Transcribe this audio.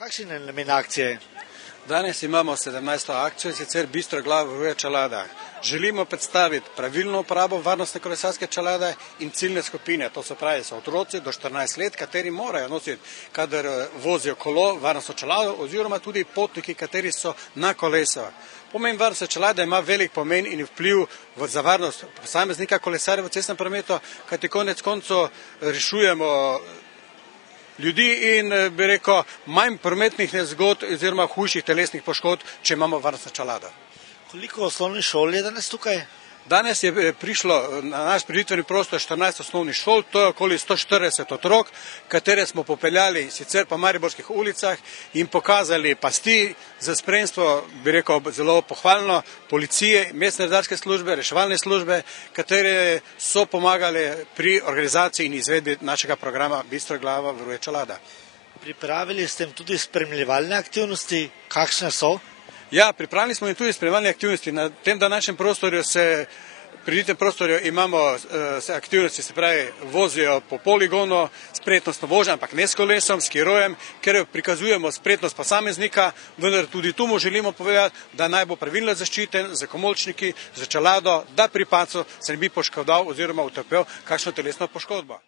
Kakšen je namen akcije? Danes imamo 17. akcijo, sicer Bistra glava varuje čelada. Želimo predstaviti pravilno uporabo varnostne kolesarske čelade in ciljne skupine. To se pravi, so otroci do 14 let, kateri morajo nositi, kadar vozijo kolo, varnostno čelado, oziroma tudi potniki, kateri so na kolesu. Pomen varnostne čelade ima velik pomen in vpliv za varnost posameznika kolesarja v cestnem prometu, kajti konec koncev rešujemo ljudi in bi rekel manj prometnih nezgod oziroma hujših telesnih poškodb, če imamo varnostno čelado. Koliko osnovnih šol je danes tukaj? Danes je prišlo na naš prireditveni prostor 14 osnovnih šol, to je okoli 140 otrok, katere smo popeljali sicer po mariborskih ulicah in pokazali pasti za spremstvo, bi rekel zelo pohvalno, policije, mestne redarske službe, reševalne službe, katere so pomagali pri organizaciji in izvedbi našega programa Bistra glava varuje čelada. Pripravili ste tudi spremljevalne aktivnosti, kakšne so? Ja, pripravili smo in tudi spremljevalne aktivnosti. Na tem današnjem prostorju prireditvenem prostorju imamo aktivnosti, se pravi, vozijo po poligonu, spretnostno vožnjo, ampak ne s kolesom, s skirojem, ker prikazujemo spretnost posameznika, vendar tudi tu mu želimo povedati, da naj bo pravilno zaščiten z komolčniki, z čelado, da pri padcu se ne bi poškodoval oziroma utrpel kakšno telesno poškodbo.